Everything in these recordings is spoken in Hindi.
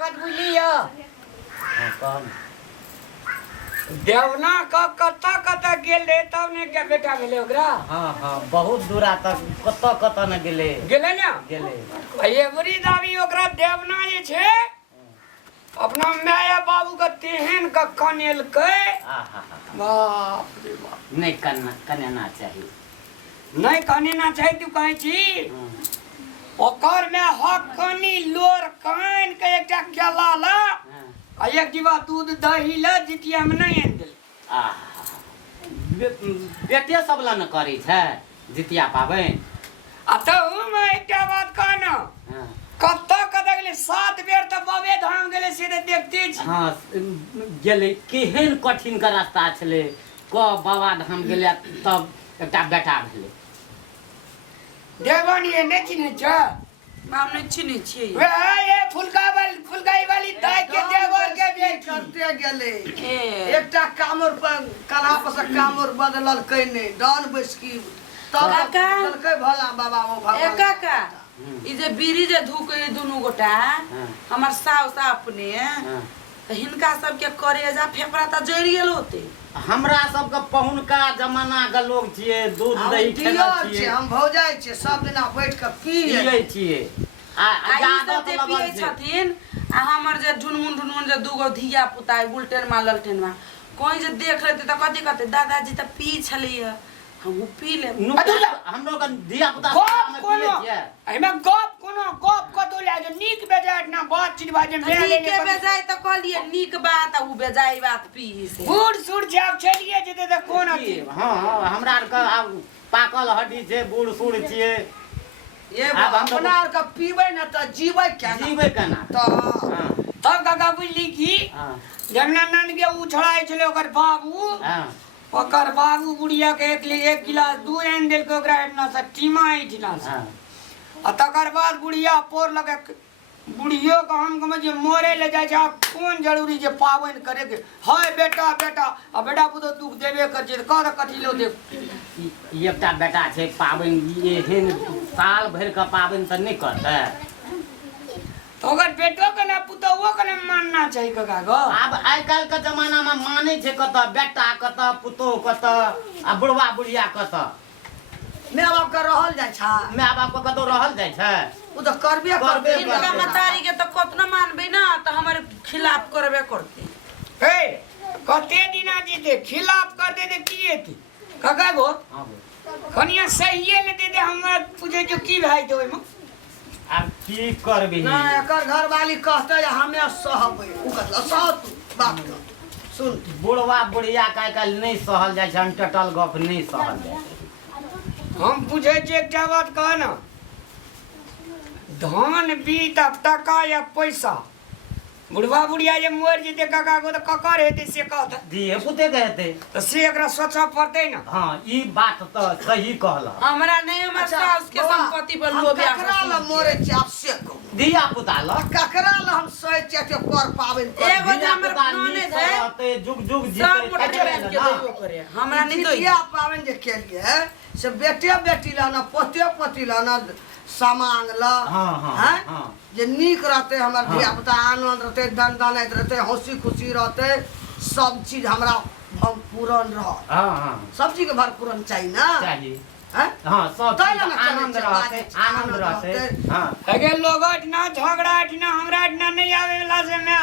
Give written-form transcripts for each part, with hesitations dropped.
बात बुझलियो देवना का कत्ता गेल रे तब ने के बेटा भेले ओकरा हां बहुत दूरा तक कत्ता न गेले ना ये बड़ी दावी ओकरा देवना जे छे अपना माया बाबू का तेहन का कनेल के बाप रे बाप नहीं कनेना चाहिए नहीं कनेना चाहिए तू कहे छी ओकर में हकनी लोर कान के एकटा केला ला आ एक जीवा दूध दही ला जितिया में नहीं आन गेल बेटे सब ला न करी छै जितिया पाबन आ तहु में एकटा बात कहना कत्ता गेले 7 बेर त बाबे धाम गेले से देखते छी हां गेले केहन कठिन का रास्ता छले क बाबा धाम गेले तब एकटा बेटा भेले देवानी ने चिन्ह छ हम नहीं चिन्ह छी वे ये फुलकाई वाली दाई के देवर के बेटी करते गेले एकटा कामर पर कला पर से कामर बदलल कइने डान बैसकी तब चलकै भला बाबा वो भगवान काका ई जे बीड़ी जे धुके दुनु गोटा हमर साउस अपने त हिनका सब के करेजा फेफड़ा त जरि गेल होते हमरा सब के पहुनका जमाना के लोग छिए दूध दही खेना छिए हम भौजाई छिए सब दिना बैठ के पियै छिए आ यादव ते पियै छथिन आ हमर जे ढुनमुन जे दूगो धिया पुता बुलटेन मा ललटेन मा कोई जे देख लेते त कथि कहते दादाजी त पी छलिए हम पी ले हमरो के धिया पुता में पियै छिए एमे गप गप कतो लागे नीक बेजाय ना बात चीज बाजे में नीक के बेजाय त कहलिए नीक बात आ उ बेजाय बात पी से बूढ़ सुर जाब चलिए जेते त कोन अथी हां हमरा आर के पाकल हड्डी छै बूढ़ सुर छिए ये अपना आर के पीबै न त जीबै केना त तब काका बुझली की जमनानंद के उछड़ाई छले ओकर बाबू ओकर बाबू बुढ़िया के एक गिलास दूध आन देल के ओकरा इतना सा टीमा इठला आ तकर बाद बुढ़िया पोर लगे बुढ़ियो का हम कम जे मोरे ले जाय छै कोन जरूरी जे पावन करे के हाय बेटा आ बेटा पुतो दुख देबे कर जे कर कथि लो दे एकटा बेटा छै पावन एहन साल भर का पावन त नहीं करते तो अगर बेटो के ना पुतोवो के ना मानना चाहिए काका गो अब आइ काल के जमाना में माने छै कत बेटा कत पुतो कत आ बुढ़वा बुढ़िया कत माय बाप के रहल जाय छै माय बाप के कतो रहल जाय छै उ त करबे इनका मतारी के त कतना मानबे ना त हमर खिलाफ करबे करते हे कते दिना जीते खिलाफ कर दे किए थी काका गो खनिया सहिए ले दे हमरा पूछे जो की भाई दो में अब की करबी ना एकर घरवाली कहते हमें सहबै उ कहला सह तू बात सुन बुढ़वा बुढ़िया काल काल नहीं सहल जाय छै टटल गप नहीं सहल जाय हम पूछे छी एकटा बात कह ना धन बीत टका या पैसा बुढ़वा बुढ़िया जे मोर जेते काका को तो ककर हेते से कहत दिए पुते कहते तो से एकरा सोचा पड़ते ना हां ई बात तो सही कहला हमरा नहीं हमर सास के संपत्ति पर लोभिया ककरा ल मोरे छै आप से दिया पुता ल ककरा ल हम सह चटे कर पाबन एगो जे हमर नने छै ते जुग जुग सब जीते मोटे के देबो करे हमरा नहीं तो दिया पाबन जे केलिए से बेटी ल ना पति ल ना सामान ल हां जे नीक रहते हमर धिया पुता आनंद रहते धन दनैत रहते हंसी खुशी रहते सब चीज हमरा पूर्ण रह हां सब चीज के भरपूर चाहिए ना चाहिए हैं हां सब आनंद रहते हां अगे लोगट ना झगड़ाट ना हमराट ना नहीं आवे वाला से मैं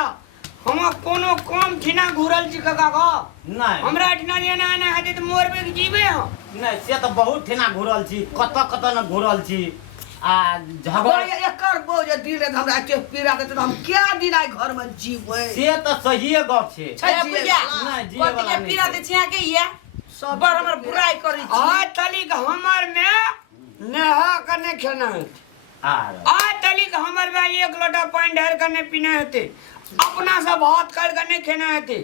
हम कोनो कम ठिना घुरल छी काका गो नहीं हमरा ठिना लेना ना हते त मोर पे जीवे हम नहीं से तो बहुत ठिना घुरल छी कत न घुरल छी आ झगड़ा एकर बोझ दिन हमरा एते पीड़ा देते हम क्या दिन आइ घर में जीबै से तो सहीए गप छै भैया नहीं जीवे कथि वाला के नहीं पीड़ा दे छिया के ये सब बड़ हमर बुराई करै छी आ तलिक हमर में नहा करने खेना है आर आ तलिक हमर में एक लोटा पानी ढार करने पीना है अपना सब हाथ कर करने खेना है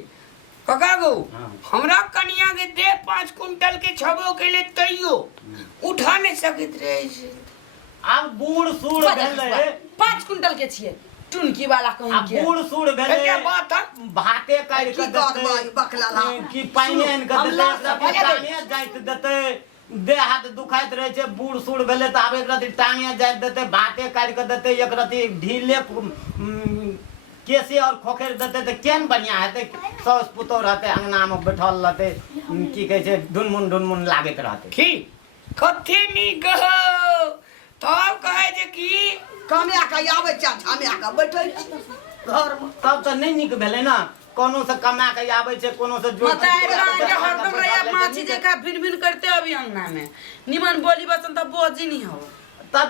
काका गो हमरा कनिया के दे 5 कुंटल के छबो के लिए तैयो उठा नहीं सकत रहे छै अब बूढ़ सूढ़ भेले 5 कुंटल के छिए टुनकी वाला कहीं अब के बूढ़ सूढ़ भेले क्या बात है भाते काट के देते बकला कि पानी आन के देते टांगे जाइत देते देह हाथ दुखाइत रहे छै बूढ़ सूढ़ भेले त आब एक रति टांगे जाइत देते भाते काट के देते एक रति ढीले केसे और खोखैर देते तो केहन बढ़िया हेतै साउस पुतौ रहते अंगना में बैठल रहते की कहै छै ढुनमुन लागैत रहते की कते नीक हो तब कहे जे की कमे के आबै छै हमे के बैठै छी घर में तब तो नहीं निक भेलै ना कोनो से कमा के आबै छै कोनो से जोड़ बताए के हरदम रहिया माछी जेका भिन करते अभी अंगना में निमन बोली बचन त बोझी नहीं हो तब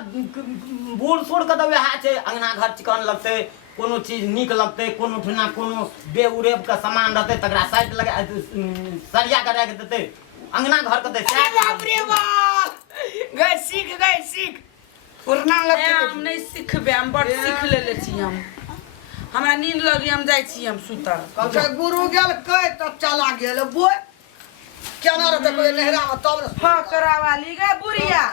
बूढ़ सूढ़ के तो वह छै अंगना घर चिकन लगते कोनो चीज निक लगते कोनो ठुना कोनो बेउरेब के सामान रहते तकरा साइड लगा सरिया के रख देते अंगना घर के अरे बाप रे वाह गए सीख पुरना लगते हम नहीं सीखबे हम बड़ सीख लेले छी हम हमरा नींद लगी हम जाई छी हम सुतर कहै गुरु गेल कह त चला गेल बोय केना रहते कोई नहरा में तब फकरा वाली गे बुढ़िया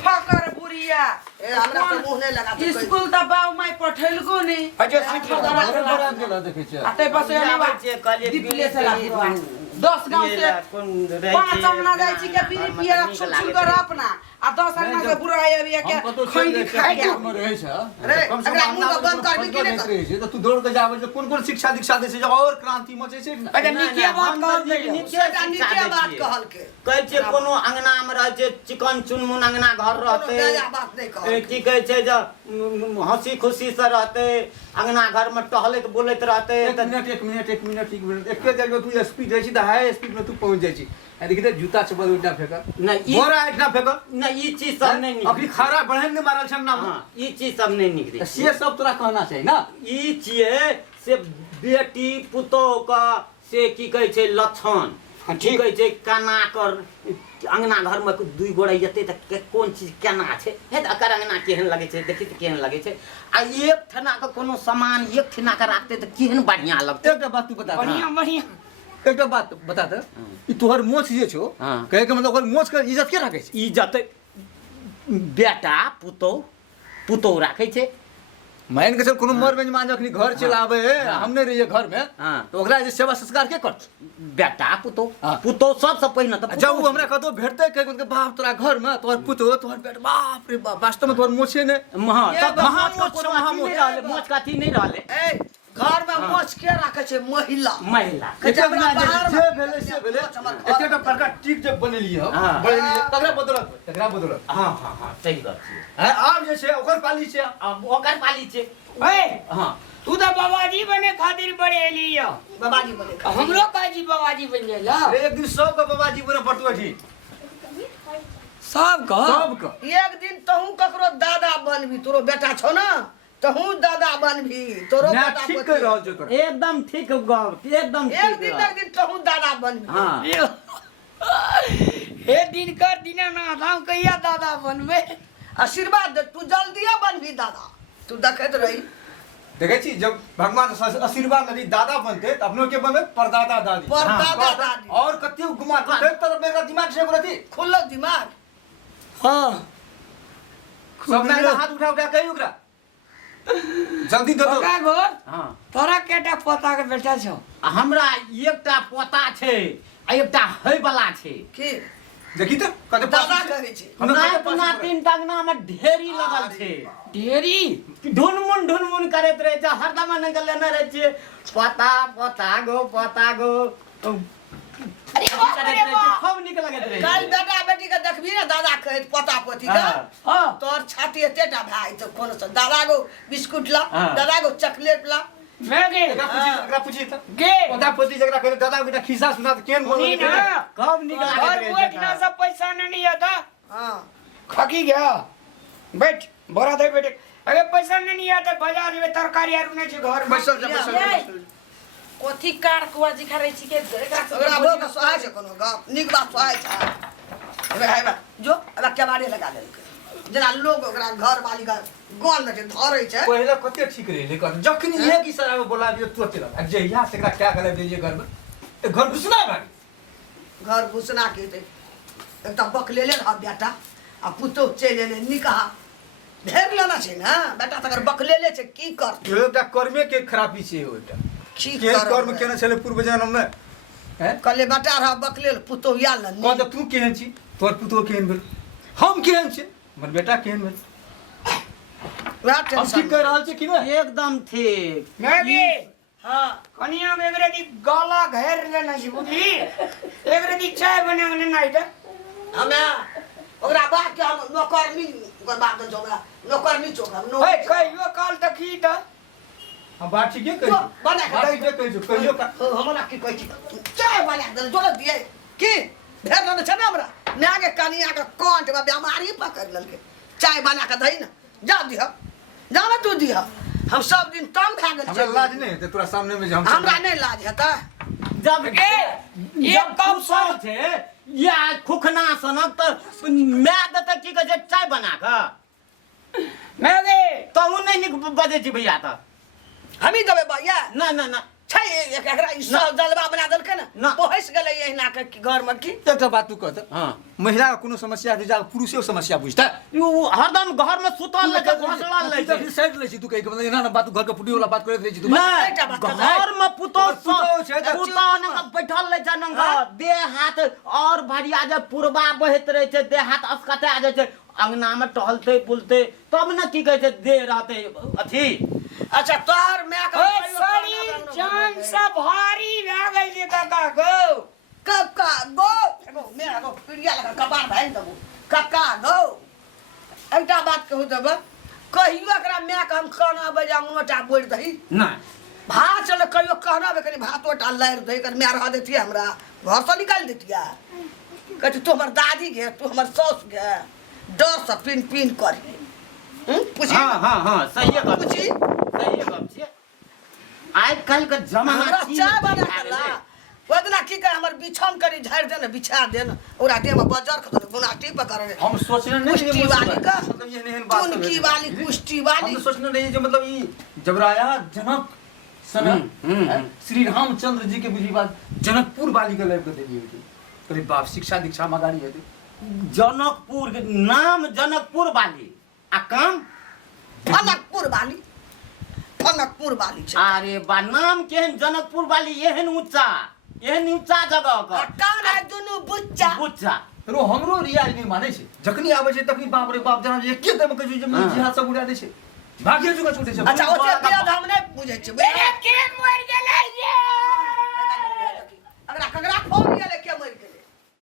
फकर बुढ़िया ए हमरा से मुंह नहीं लगा दे स्कूल त बाऊ माई पठेलको नहीं अजय सीख आते पास दीपले से लागू 10 गांव से 5 अंगना जाई छी के बीड़ी पियरा छुल कर अपना आ 10 अंगना से बुढ़ा है अभी के खैनी खा के रहे छ अरे अगर मुंह बंद कर भी के रहे छ त तू दौड़ के जाबे कोन शिक्षा दीक्षा दे छै और क्रांति मचे छै अरे नीके बात कहल नीके बात कहल के कहै छै कोनो अंगना में रह छै चिकन चुनमुन अंगना घर रहते बात नहीं कहल की कहै छै जे हंसी खुशी से रहते अंगना घर में टहलैत बोलैत रहते एक मिनट एके जगह तू स्पीड रहै छी त हाई स्पीड में तू पहुंच जाई छी आ देखि जूता चप्पल उल्टा फेंक नहीं बोरा इतना फेंक नहीं ई चीज सब नहीं अभी खरा बढ़न ने मारल छ ना हां ई चीज सब नहीं निकले से सब तोरा कहना चाहिए ना ई छिए से बेटी पुतोह का से की कहै छै लक्षण ठीक कहै छै काना कर अंगना घर में दुई गोड़ा जते त कोन चीज केना छै हे त अकर अंगना केहन लगे छै देखि त केहन लगे छै आ एक ठना के कोनो सामान एक ठना के राखते त केहन बढ़िया लगते एकटा बात तू बता बढ़िया एकटा बात बता दे ई तोहर मोछ जे छौ कहे के मतलब ओकर मोछ के इज्जत के राखे छै इज्जत बेटा पुतोह राखे छै मान के चल कोनो मर मेजमान जखनी घर चलावे हम नहीं रहिए घर में तो ओकरा जे सेवा संस्कार के कर बेटा पुतोह सबसे पहिने त जब वो हमरा कतो भेटते कहे के बाप तोरा घर में तोहर पुतोह तोहर बेटा बाप रे बाप वास्तव में तोहर मोछे ने मोछ काठी नहीं रहले ए घर में मोछ के राखे छै महिला जे भेले एतेटा प्रकार टिक जे बनेलिए तकरा बदलत हां सही बात छै आब जे छै ओकर पाली छै ए हां तू तो बाबाजी बने खातिर बड़ेली हो बाबाजी बने हमरो काजी बाबाजी बन गेला एक दिन सब के बाबाजी बने पटुआ ठीक सब सबका एक दिन तहू ककरो दादा बनबी तोरो बेटा छौ ना तहू दादा बनबी तोरो बेटा ठीक कर रहल छै तोरा एकदम ठीक गप एकदम एक दिन तहू दादा बनबी हां हे दिन कर दिना ना हम कहिया दादा बनबे आशीर्वाद दे तू जल्दी बनबी दादा तू देखैत रही देखे छी जब भगवान आशीर्वाद नदी दादा बनते त अपनो के बनबे परदादा दादी परदादा दादी और कते गुमा एक तरफ मेरा दिमाग से बोलती खुल्लो दिमाग हां सब मेरा हाथ उठा कही ओकरा जल्दी दो का गो हां तोरा केटा पोता के बेटा छौ हमरा एकटा पोता छै आ एकटा है वाला छै की देखी त कते दादा कहै छै हमरा तीन टांगना में ढेरी लगल छै ढेरी ढुनमुन करैत रहे छै हरदम न लेने रहे छै पोता गो अरे बाप रे बाप खूब निक लगैत रहे काल बेटा बेटी के देखबी ना दादा कहै पोता पोती का हां तोर छाती एतेटा भाई तो कोन से दादा गो बिस्कुट ला हाँ। दादा गो चॉकलेट ला मैं गे एकरा पूछी त गे पोता पोती जकरा कहै दादा बेटा खिस्सा सुना त केन बोल नी ना खूब निक और लगैत रहे बैठ ना सब पैसा नहीं आता हां खकी गया बैठ बड़ा दे बेटे अरे पैसा नहीं आता बाजार में तरकारी आरु नहीं छै घर में बैसल कोथी कार कुआ जिखा रही छी के ओकरा भो के सहाय छै कोनो गप निक बात सहाय छै अबे हाय बा जो अब केवाड़ी लगा देलकै जना लोग ओकरा घर वाली का गोल में धरै छै पहले कते ठीक रहे लेकिन जखनी एक इशारा में बोला दियो तुरंत अब जे यहाँ से एकरा क्या गले दिए घर में ए घर घुसना भाई घर घुसना के ते एकटा बक ले रहा बेटा आ पुतो चले ले निकाह ढेर लेना छै ना बेटा तकर बक ले छै की कर एकटा कर्मे के खराबी छै ओटा की के कर कर्म केने छले पूर्व जन्म में हैं कले बेटा रहा बक ले पुतो याल न कह तू केहन छी तोर पुतो केहन भेल हम केहन छी हमर बेटा केहन भेल वह हम टेंशन ठीक कह रहल छी कि नहीं एकदम ठीक मैगी हाँ कनिया में एकरे दी गला घेर लेना छी बुझली एकरे दी चाय बना के नहीं दे हमें ओकरा बात के हम नौकरनी ओकर बात जो हमरा नौकरनी चोकरा ओए कहियो काल तकी त हम बात ठीक कह जो बना के बात ठीक कह कहियो का हमरा की कहै छी चाय बना के जोड़ दिए की भेर न छ ना हमरा नागे कनिया के कंठ में बीमारी पकड़ ललके चाय बना के दही ना जा दिह जाना तू दिह हम सब दिन कम खा गेल हमरा लाज नहीं है तोरा सामने में हम हमरा नहीं लाज है त जब के ये कब सब छे या खुखना सनक त मैं देते की कहे छै चाय बना के मैगी तहु नहीं निक बजे छी भैया त हमी देबे भैया ना ना ना छै एकरा ई सब जलवा बना देलके ना। ना पहुंच गेलै एहिना के घर में की एक बात तू कहत हां महिला का कोनो समस्या है जा पुरुषे समस्या बुझता यू हरदम घर में सुतल ले घोसला ले तू तो साइड ले छी तू कह के मतलब एना ना बात तू घर के पुटी वाला बात करत रही छी तू एकटा बात नहीं कहता है। घर में पुतो पुतोह छै त पुतो न बैठल ले जनंग देह हाथ और भरिया जे पुरबा बहत रहे छै देह हाथ असकता जाय छै अंगना में टहलते बुलते तब न की कहे छै देह रहते अथी अच्छा तोहर मैं का ओए सारी जान से भारी भए गेल छै काका गो कक्का गो एगो मेरा गो पिड़िया लगा कपार भाई दबो कक्का गो एकटा बात कहू देब कहियो एकरा मैं का हम खाना बजा मोटा बोल दही नहीं भात चल कहियो कहना बे कनी भात ओटा लार दही कर मैं रह देती हमरा घर से निकाल देतिया कहती तू हमर दादी गे तू हमर सास गे डर से पिन पिन करी पूछी हां सही है बात पूछी सही है बात छै आज कल का जमाना हमरा की चाय बना भए के ला गेलै। ओतना की कर हमर बिछौन करी झाड़ दे न बिछा दे न ओरा दे में बजर खत गुनाटी पकड़ हम सोचने नहीं कुश्ती वाली का मतलब ये नहीं बात सब कुनकी है। वाली कुश्ती वाली हम तो सोचने नहीं जो मतलब ये जबराया जनक सनक श्री रामचंद्र जी के बुझी बात जनकपुर वाली के लाइफ के देली होती करीब बाप शिक्षा दीक्षा मगारी है जनकपुर के नाम जनकपुर वाली आ काम फनकपुर वाली छै अरे बा नाम केहन जनकपुर वाली एहन ऊंचा जगह का कान है दुनु बुच्चा बुच्चा रो हमरो रियाज नहीं माने छै जखनी आवे छै तखनी बाप रे बाप जना जे एके दम कहै छै जे जिहाद सब उड़ा दै छै भाग्य जुगा छूटे छै अच्छा ओते वेद हम नहीं पूछे छै मेरे के मर गेलै ये अगरा कगरा फोन गेलै